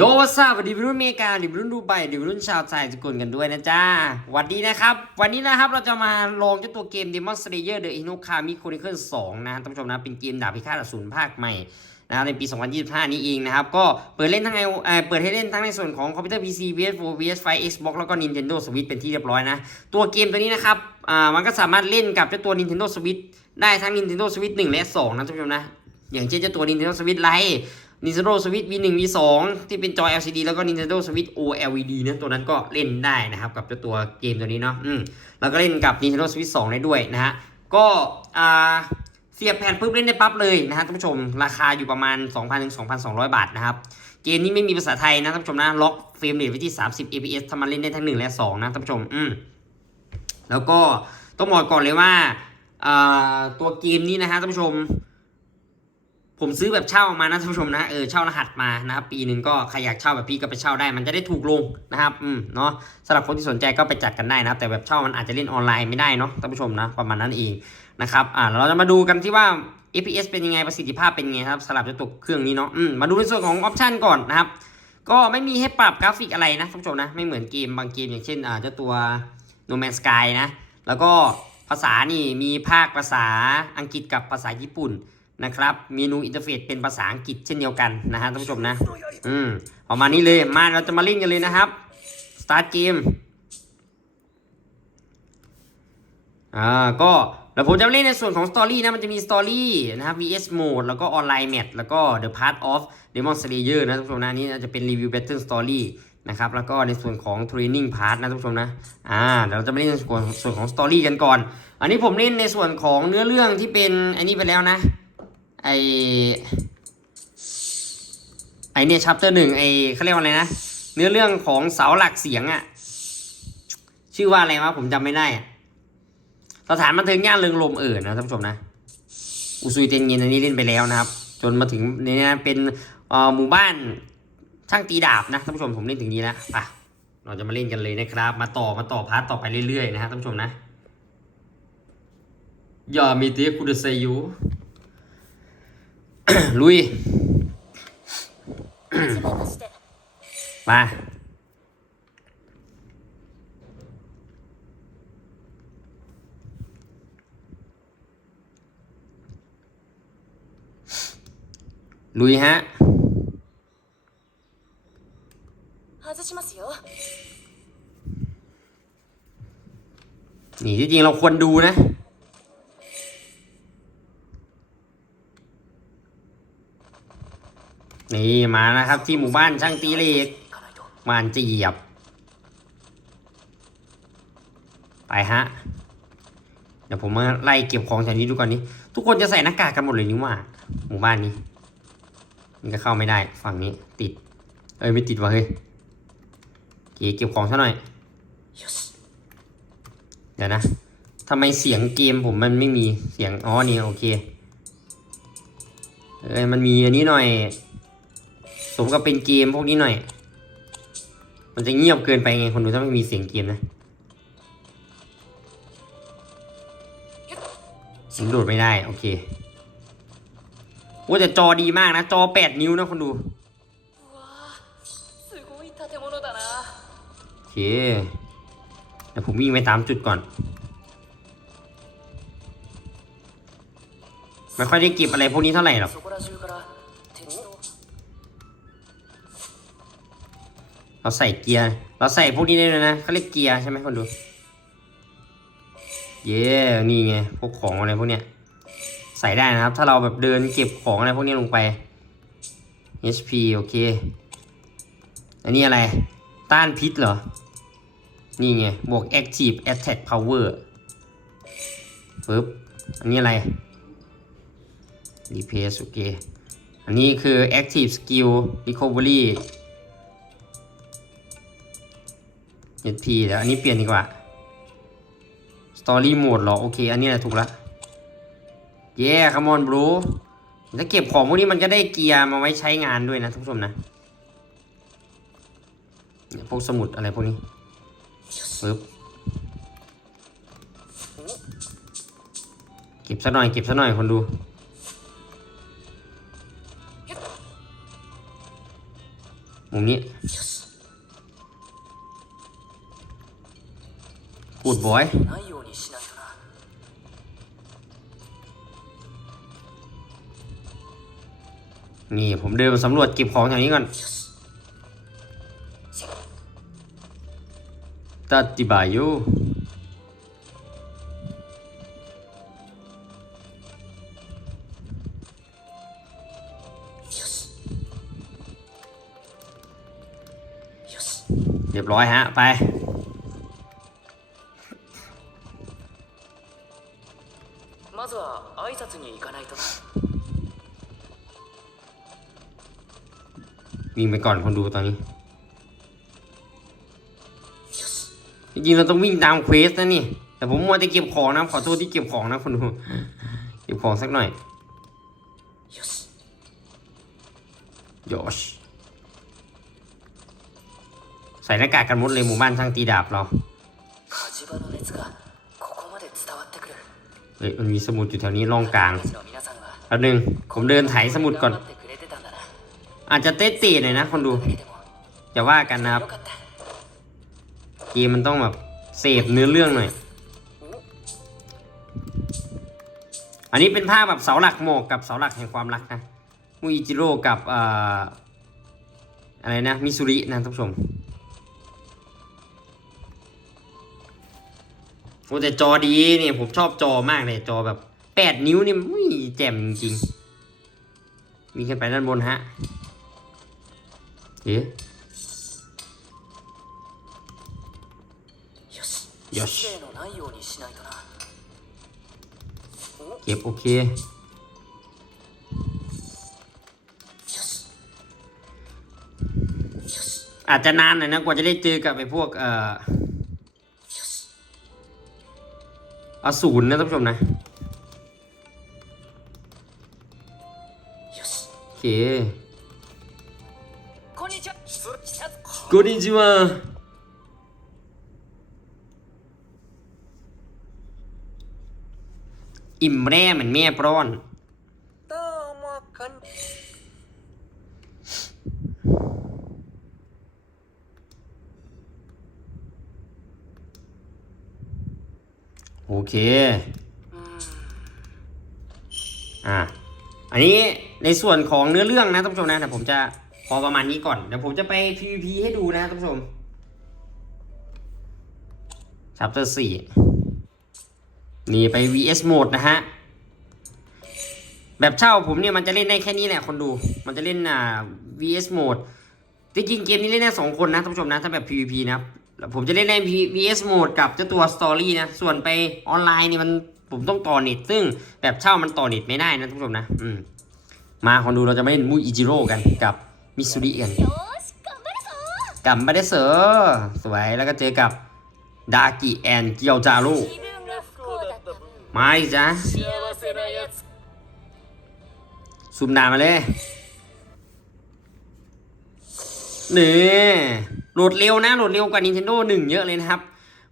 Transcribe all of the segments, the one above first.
โยวัสวัสดีรุ่นอเมริกาวัสดีวัยรุ่นดูไบดีวัยรุ่นชาวไทยสกุลกันด้วยนะจ้าหวัสดีนะครับ วันนี้นะครับเราจะมาลองเจ้าตัวเกม Demon Slayer The Inokami Chronicle 2 นะท่านผู้ชมนะ เป็นเกมดาบพิฆาตอสูรภาคใหม่นะครับในปี 2025 นี้เองนะครับ ก็เปิดเล่นทั้งไอเออเปิดให้เล่นทั้งในส่วนของคอมพิวเตอร์ PC PS4 PS5 Xbox แล้วก็ Nintendo Switch เป็นที่เรียบร้อยนะ ตัวเกมตัวนี้นะครับอ่ามันก็สามารถเล่นกับเจ้าตัว Nintendo Switch ได้ทั้ง Nintendo Switch 1 และ 2 นะท่านผู้ชมนะอย่างเช่นเจ้าตัว Nintendo Switch Lite Nintendo Switch V1 V2 ที่เป็นจอ LCD แล้วก็ Nintendo Switch OLED นะตัวนั้นก็เล่นได้นะครับ กับตัวเกมตัวนี้เนาะอืมแล้วก็เล่นกับ Nintendo Switch 2 ได้ด้วยนะฮะก็อ่าเสียบแผ่นปุ๊บเล่นได้ปั๊บเลยนะฮะท่านผู้ชมราคาอยู่ประมาณ 2,000ถึง2,200 บาทนะครับ เกมนี้ไม่มีภาษาไทยนะท่านผู้ชมนะล็อกเฟรมเรทไว้ที่ 30 fps ถ้ามันเล่นได้ทั้ง 1 และ 2 นะท่านผู้ชมอืมแล้วก็ต้องบอกก่อนเลยว่าอ่าตัวเกมนี้นะฮะท่านผู้ชม ผมซื้อแบบเช่ามานะท่านผู้ชมนะเออเช่ารหัสมานะครับปีหนึ่งก็ใครอยากเช่าแบบพี่ก็ไปเช่าได้ มันจะได้ถูกลงนะครับอืมเนาะสำหรับคนที่สนใจก็ไปจัดกันได้นะครับแต่แบบเช่ามันอาจจะเล่นออนไลน์ไม่ได้เนาะท่านผู้ชมนะประมาณนั้นเองนะครับอ่าเราจะมาดูกันที่ว่า FPS เป็นยังไงประสิทธิภาพเป็นยังไงครับสำหรับเจ้าตัวเครื่องนี้เนาะอืมมาดูในส่วนของออปชันก่อนนะครับก็ไม่มีให้ปรับกราฟิกอะไรนะท่านผู้ชมนะไม่เหมือนเกมบางเกมอย่างเช่นอ่าเจ้าตัว No Man's Sky นะแล้วก็ภาษานี่มีภาคภาษาอังกฤษกับภาษาญี่ปุ่น นะครับ เมนูอินเทอร์เฟซเป็นภาษาอังกฤษเช่นเดียวกันนะฮะท่านผู้ชมนะ อืมประมาณนี้เลย มาเราจะมาเล่นกันเลยนะครับ start game อ่า ก็แล้วผมจะเล่นในส่วนของสตอรี่นะ มันจะมีสตอรี่นะครับ vs mode แล้วก็ออนไลน์แมทแล้วก็ the part of demon slayer นะท่านผู้ชมนะอันนี่จะเป็นรีวิว battle story นะครับ แล้วก็ในส่วนของ training part นะท่านผู้ชมนะ อ่าเดี๋ยวเราจะมาเล่นในส่วนส่วนของสตอรี่กันก่อน อันนี้ผมเล่นในส่วนของเนื้อเรื่องที่เป็นอ้นี่ไปแล้วนะ ไอไอเนี่ยชัปเตอร์หนึ่งไอเขาเรียกว่าอะไรนะ เนื้อเรื่องของเสาหลักเสียงอะชื่อว่าอะไรวะผมจำไม่ได้อะสถานบันเทิงย่านเริงลมเอ่อนะท่านผู้ชมนะ อุซุยเตนเย็นอันนี้เล่นไปแล้วนะครับ จนมาถึงเนี่ยเป็นอ่อหมู่บ้านช่างตีดาบนะท่านผู้ชมผมเล่นถึงนี้แล้วอะเราจะมาเล่นกันเลยนะครับ มาต่อมาต่อพาร์ทต่อไปเรื่อยๆนะฮะท่านผู้ชมนะอย่ามีเตะคุดเซยู ลุย มาลุยฮะนี่จริงๆเราควรดูนะ นี่มานะครับที่หมู่บ้านช่างตีเหล็กมานจะเหยียบ ไปฮะ เดี๋ยวผมมาไล่เก็บของแถวนี้ดูก่อนนี้ ทุกคนจะใส่หน้ากากกันหมดเลยนี่ว่า หมู่บ้านนี้นี่ก็เข้าไม่ได้ฝั่งนี้ติด เอ้ยไม่ติดว่ะเฮ้ยเก๋เก็บของซะหน่อย เดี๋ยวนะทำไมเสียงเกมผมมันไม่มีเสียงอ๋อนี่โอเคเอ้ยมันมีอันนี้หน่อย สมกับเป็นเกมพวกนี้หน่อย มันจะเงียบเกินไปไงคนดูถ้าไม่มีเสียงเกมนะสิงดูดไม่ได้โอเคว่าแต่จอดีมากนะ จอ 8 นิ้วนะคนดูโอเคแต่ผมวิ่งไปตามจุดก่อน ไม่ค่อยได้เก็บอะไรพวกนี้เท่าไหร่หรอก เราใส่เกียร์ เราใส่พวกนี้ได้เลยนะเขาเรียกเกียร์ใช่ไหมคนดู เย้ นี่ไง พวกของอะไรพวกเนี้ย ใส่ได้นะครับ ถ้าเราแบบเดินเก็บของอะไรพวกนี้ลงไป HP โอเค อันนี้อะไร ต้านพิษเหรอ นี่ไง บวก Active Attack Power ปึ๊บ อันนี้อะไร Repair โอเค อันนี้คือ Active Skill Recovery HP เดี๋ยวอันนี้เปลี่ยนดีกว่า Story Mode เหรอ โอเค อันนี้แหละถูกละเย้ come on bro ถ้าเก็บของพวกนี้มันก็ได้เกียร์มาไว้ใช้งานด้วยนะทุกผู้ชมนะพวกสมุดอะไรพวกนี้ปึ๊บเก็บซะหน่อยเก็บซะหน่อยคนดูมุมนี้ Good boy นี่ผมเดินสำรวจเก็บของอย่างนี้ก่อนตัดติบายอยู่เรียบร้อยฮะ ไป まずは挨拶に行かないとな วิ่งไปก่อนคนดูตอนนี้ よし จริงๆเราต้องวิ่งตามเควสนะนี่ แต่ผมมัวแต่เก็บของนะ ขอโทษที่เก็บของนะคนดู เก็บของสักหน่อย よし โยช ใส่หน้ากากกันหมดเลยหมู่บ้านช่างตีดาบเรา เฮ้ยมันมีสมุดอยู่แถวนี้ร่องกลางแป๊หนึ่งผมเดินไถสมุดก่อน อาจจะเต้ตีหน่อยนะคนดูจะว่ากันนะครับเกมมันต้องแบบเสพเนื้อเรื่องหน่อยอันนี้เป็นภาพแบบเสาหลักหมกกับเสาหลักแห่งความรักนะมูอิจิโร่กับอะไรนะมิสุรินะท่านผู้ชม โอ้แต่จอดีเนี่ยผมชอบจอมากเลยจอแบบแปดนิ้วนี่ไม่แจ่มจริงมีแค่นไปด้านบนฮะเอ๊ะよしเก็บโอเคอาจจะนานหน่อยนะกว่าจะได้เจอกับไอ้พวกเอ่อ อสูรนะท่านผู้ชมนะ よし โอเค こんにちは失礼した กูนิจิวะอิ่มแร่เหมือนแม่ปร้อน โอเค อ่า อันนี้ในส่วนของเนื้อเรื่องนะท่านผู้ชมนะแต่ผมจะพอประมาณนี้ก่อน เดี๋ยวผมจะไป PVP ให้ดูนะท่านผู้ชม chapter 4นี่ไป VS mode นะฮะ แบบเช่าผมเนี่ยมันจะเล่นได้แค่นี้แหละคนดู มันจะเล่นอ่า VS mode จริงๆเกมนี้เล่นได้สองคนนะท่านผู้ชมนะ ถ้าแบบ PVP นะครับ ผมจะเล่นใน VS Mode กับเจ้าตัว Story นะ ส่วนไปออนไลน์นี่มันผมต้องต่อเน็ต ซึ่งแบบเช่ามันต่อเน็ตไม่ได้นะทุกคนนะ อืม มาคอนดูเราจะไม่เล่นมูอิจิโร่กันกับมิสซูริกันกับมาได้เสอสวยแล้วก็เจอกับดากิแอนเกียวจารุมาอีกจ้ะซุมดามาเลยนี่ โหลดเร็วนะโหลดเร็วกว่า Nintendo 1 เยอะเลยนะครับ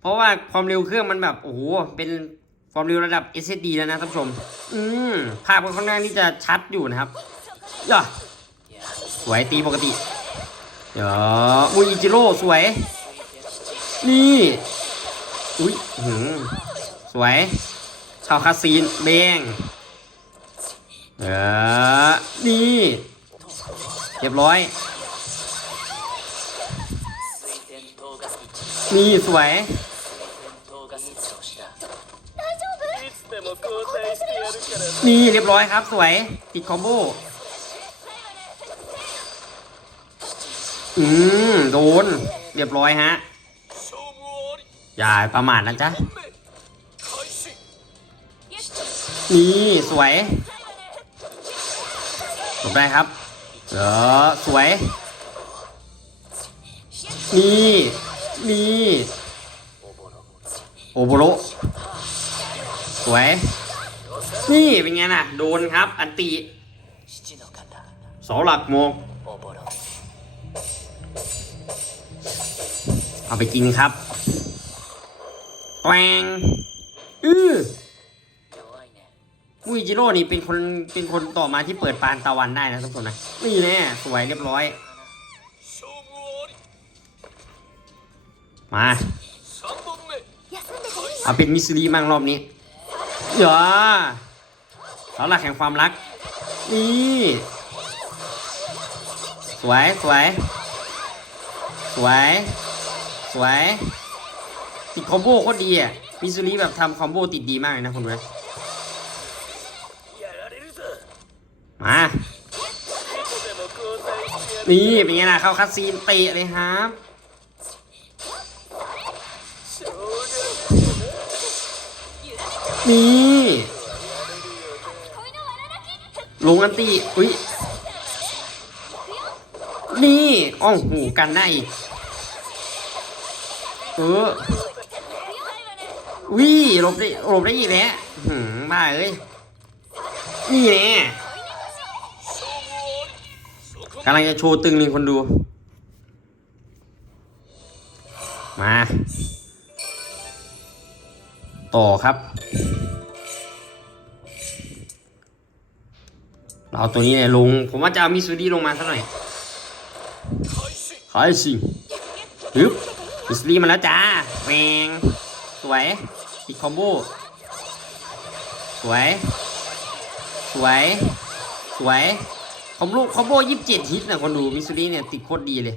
เพราะว่าความเร็วเครื่องมันแบบโอ้โหเป็นความเร็วระดับ SSD แล้วนะท่านผู้ชม อืมภาพก็ค่อนข้างที่จะชัดอยู่นะครับย่าสวยตีปกติเดี๋ยวมุยอิจิโร่สวย นี่อุ้ยหืมสวยชาวคาซีนเบงเออนี่ เรียบร้อย มีสวยมีเรียบร้อยครับสวยติดคอมโบอืมโดน เรียบร้อยฮะ อย่าประมาทนะจ๊ะนี่สวยจบได้ครับเออสวยนี่ มี โอโบโรสวย นี่เป็นไงน่ะ โดนครับ อันตีเสาหลักโมก เอาไปกินครับแวงอื้อมุยจิโร่นี่เป็นคนเป็นคนต่อมาที่เปิดปานตะวันได้นะทุกคนนะนี่แน่สวยเรียบร้อย มาเอาเป็นมิสซีมั่งรอบนี้เดี๋ยวเสาหละแข่งความรัก นี่ สวยสวยสวยสวยติดคอมโบโคตรดีอะมิสซี่แบบทำคอมโบติดดีมากเลยนะคุณเวมานี่เป็นไงล่ะเข้าคัดซีนเตะเลยครับ นี่ลงอันตีอุ้ย นี่อ้องหูกันได้อีกเออวิหลบได้หลบได้อีกแล้วหืมบ้าเอ้ย นี่แน่กำลังจะโชว์ตึงนี่คนดู มา ต่อครับ เราเอาตัวนี้เนี่ยลง ผมว่าจะเอามิสซูรีลงมาสักหน่อย開始ขายสิฮึบมิสซูรีมาแล้วจ้าแมงสวยติดคอมโบสวย สวย สวยคอมโบคอมโบยี่สิบเจ็ดฮิตนะคนดูมิสซูรีเนี่ยติดโคตรดีเลย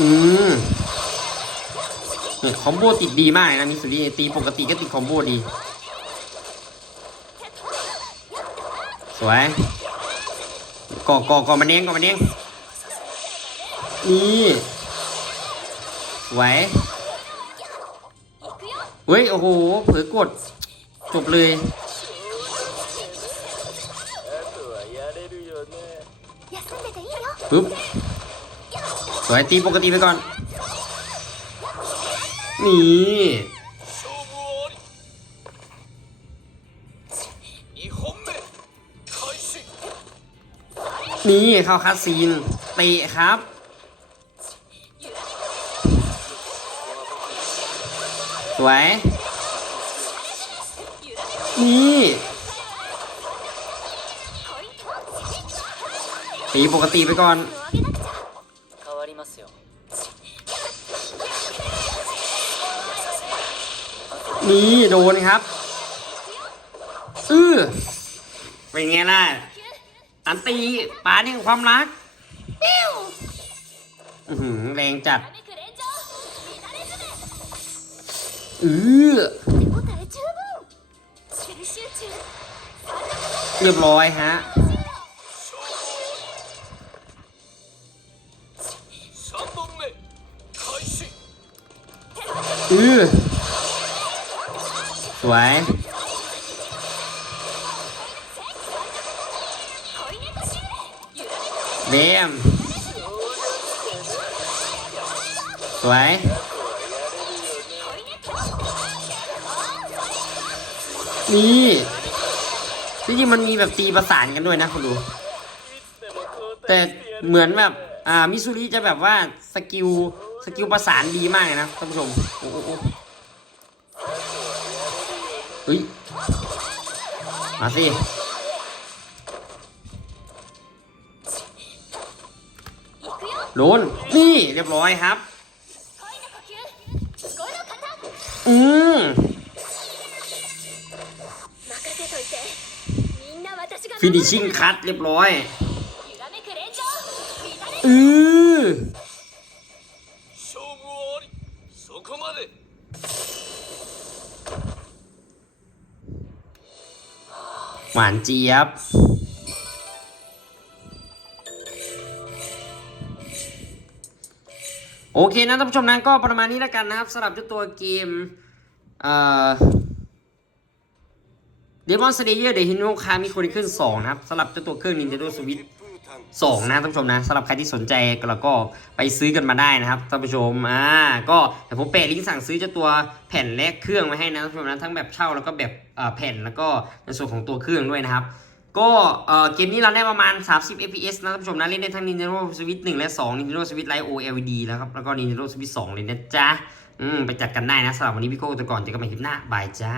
อืมเนี่ยคอมโบติดดีมากเลยนะมิสซูรีตีปกติก็ติดคอมโบดี สวยก่อก่อก่อมาเนียงก่อมาเนียงนี่สวยเฮ้ย โอ้โห เผือกด จบเลย ปึ๊บ สวยตีปกติไปก่อน นี่ นี่เข้าคัดซีนเตะครับสวยนี่ตีปกติไปก่อนนี่โดนครับ อื้อเป็นไงล่ะ สันตีป่านี่ความรักปิ้แรงจัดเออเรียบร้อยฮะอือสวย เบมสวยนี่จริงๆมันมีแบบตีประสานกันด้วยนะคุณดู แต่เหมือนแบบ อ่า มิซูริจะแบบว่าสกิล สกิลประสานดีมากเลยนะท่านผู้ชม โอ้โหโอ้โหเฮ้ย มาสิ โดนนี่เรียบร้อยครับ อืมฟินิชชิ่งคัดเรียบร้อย อือหวานเจี๊ยบ โอเคนะท่านผู้ชมนะก็ประมาณนี้แล้วกันนะครับสำหรับเจ้าตัวเกมเอ่อ Demon Slayer The Hino Kami Chronicle 2นะครับสำหรับเจ้าตัวเครื่อง Nintendo Switch 2 นะท่านผู้ชมนะสำหรับใครที่สนใจแล้วก็ไปซื้อกันมาได้นะครับท่านผู้ชมอ่าก็เดี๋ยวผมแปะลิงก์สั่งซื้อเจ้าตัวแผ่นแลกเครื่องไว้ให้นะท่านผู้ชมนะทั้งแบบเช่าแล้วก็แบบแผ่นแล้วก็ในส่วนของตัวเครื่องด้วยนะครับ ก็เออเกมนี้เราได้ประมาณ 30 fps นะท่านผู้ชมนะ เล่นได้ทั้ง Nintendo Switch 1 และ 2 Nintendo Switch Lite OLED แล้วครับ แล้วก็ Nintendo Switch 2 เลยนะจ๊ะ อืม ไปจัดกันได้นะสำหรับวันนี้พี่โก้ตัวก่อนเจอกันใหม่คลิปหน้า บายจ้า